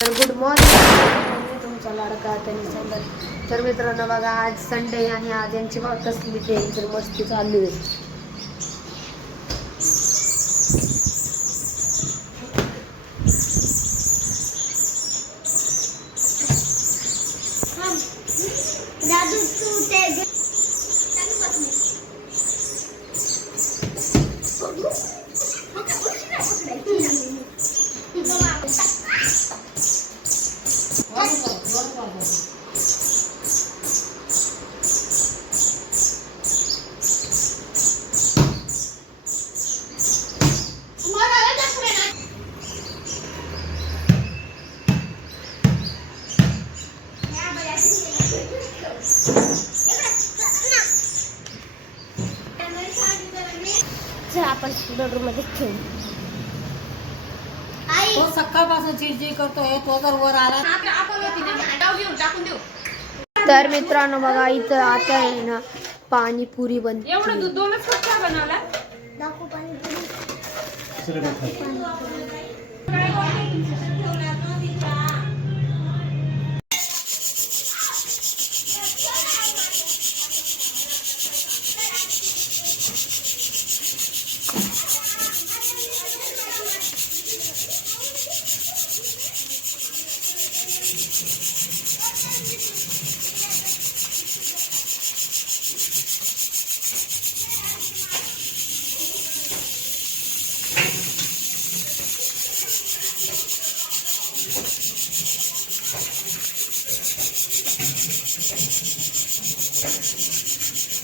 तर good morning तुमचा लाडका त्यांनी सांगत. तर मित्रांनो बघा, आज संडे आणि आज यांची बघा कसली तर मस्ती चालू आहे. आपण बेडरूम मध्ये ठेवू. तो सकाळपासून चिडचिड करतोय, तो जर वर आला तर मित्रांनो बघा, इथं आता आहे ना पाणीपुरी बनते. एवढं दूध दोनच कप चहा बनवला.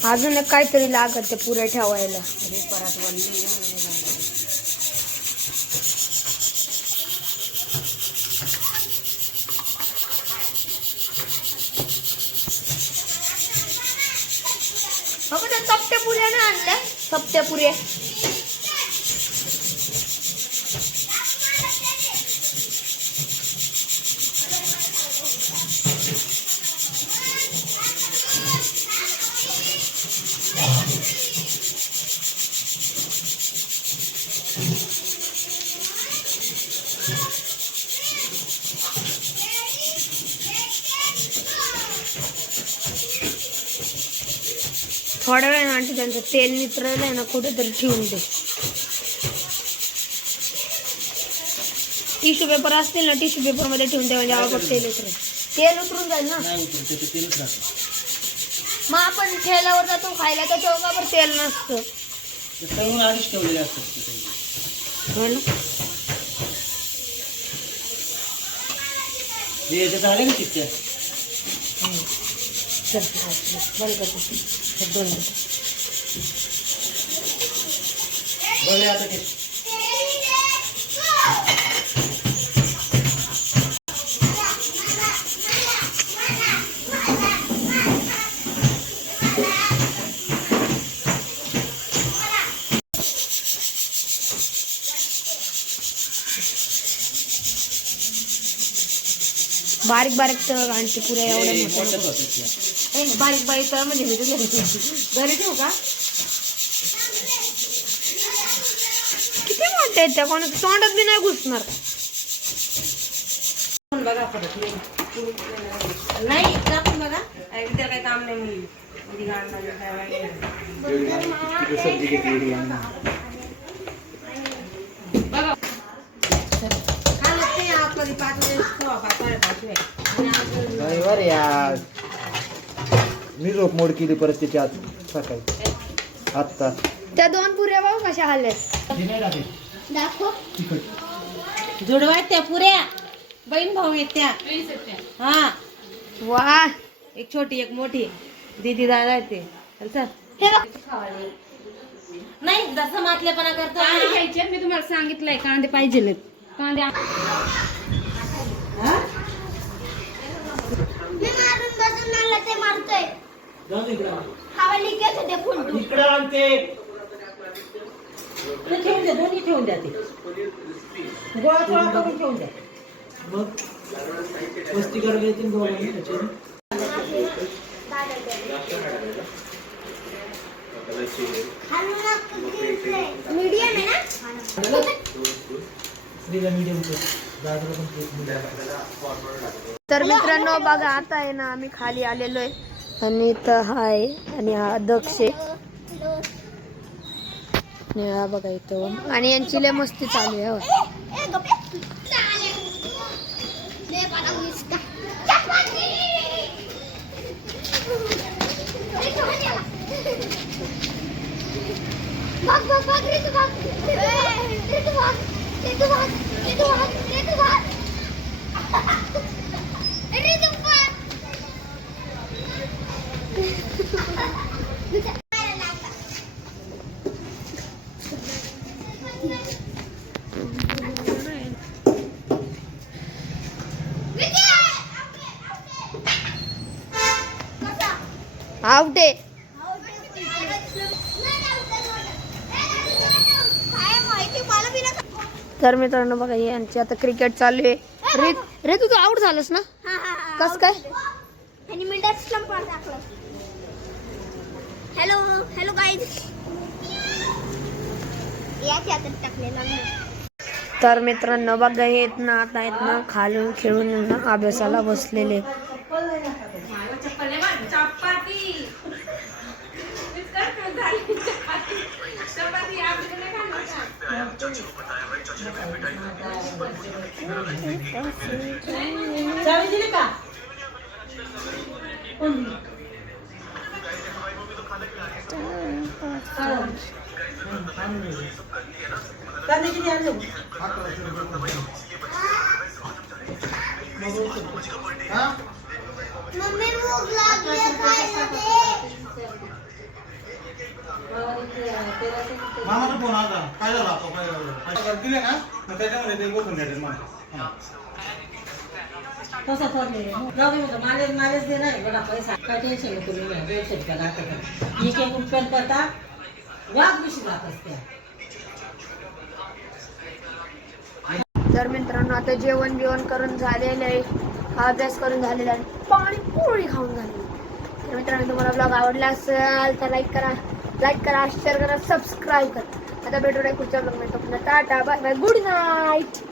अजून एक काहीतरी लागत ते पुरे ठेवायला. सप्त्या पुऱ्या ना आणल्या, सप्त्या पुऱ्या. थोड्या वेळाने त्यांचं तेल नितरलं आहे ना, कुठेतरी ठेवून दे. टिश्यू पेपर असतील ना, टिश्यू पेपर मध्ये ठेवून दे, म्हणजे आपण तेल उतरेल. तेल उतरून जाईल ना. मग आपण ठेल्यावर जातो खायला, तर तेव्हा पण तेल नसतं. बारीक बारीक तळ आणते पुऱ्या एवढ्या मोठ्या. बारीक बारीक तळ म्हणजे घरी ठेवू का? किती मोठे आहेत त्या, कोणाच्या तोंडात बी नाही घुसणार. बघा परत नाही टाकून बघा, त्याला काही काम नाही. बघा मी झोप मोड केली परत त्याची आज सकाळी. आत्ता त्या दोन पुऱ्या बघ कशा हल्ल्यात. जुडवा त्या पुऱ्या बहीण भाऊ आहेत त्या. हा वा, एक छोटी एक मोठी दीदी दादा आहेत ते. नाही जसं मातलेपणा करतो. कांदे घ्यायचे, मी तुम्हाला सांगितलंय कांदे पाहिजे. कांदे ठेवून द्या, दोन्ही ठेवून द्या. ते गोळा थोडा करून ठेवून द्या. मग मस्ती करायला येतील दोघांनी. मीडियम आहे ना. श्रीला मीडियम कर, दादाला पण केक मीडियम. तर मित्रांनो बघा आता आहे ना आम्ही खाली आलेलो आहे आणि इथं हा आहे आणि हा दक्ष आहे आणि हा बघा इथं आणि यांची लय मस्ती चालू आहे हो. भाग भाग भाग रे तू भाग रे तू भाग रे तू भाग रे तू भाग रे तू भाग रे तू भाग आउट आहे. तर मित्रांनो बघा यांची आता क्रिकेट चालू आहे. रे तू आउट झालास ना कस काय? हॅलो हॅलो गाईज याच्या हातात टाकलेला तर मित्रांनो बघा हे आहेत ना आता आहेत ना खालून खेळून ना अभ्यासाला बसलेले. चावी दिली का? कांदे किती आणले? मम्मी भूक लागली खायला दे. मामाचा फोन आला काय झालं आता काय दिले ना मग त्याच्यामध्ये ते बसून द्यायचे मला तसं ठरले जाऊ दे म्हटलं मालेच दे नाही बघा पैसा काय टेन्शन नको तुम्ही 150 रुपये लागतात एक एक रुपयाला पडता वाघ मिशी जात असते. तर मित्रांनो आता जेवण करून झालेलं आहे. हा अभ्यास करून झालेला आहे. पाणी पोळी खाऊन झाली. तर मित्रांनो तुम्हाला ब्लॉग आवडला असेल तर लाईक करा शेअर करा सबस्क्राईब करा. आता भेटूया पुढच्या ब्लॉग मध्ये. Tata bye bye good night.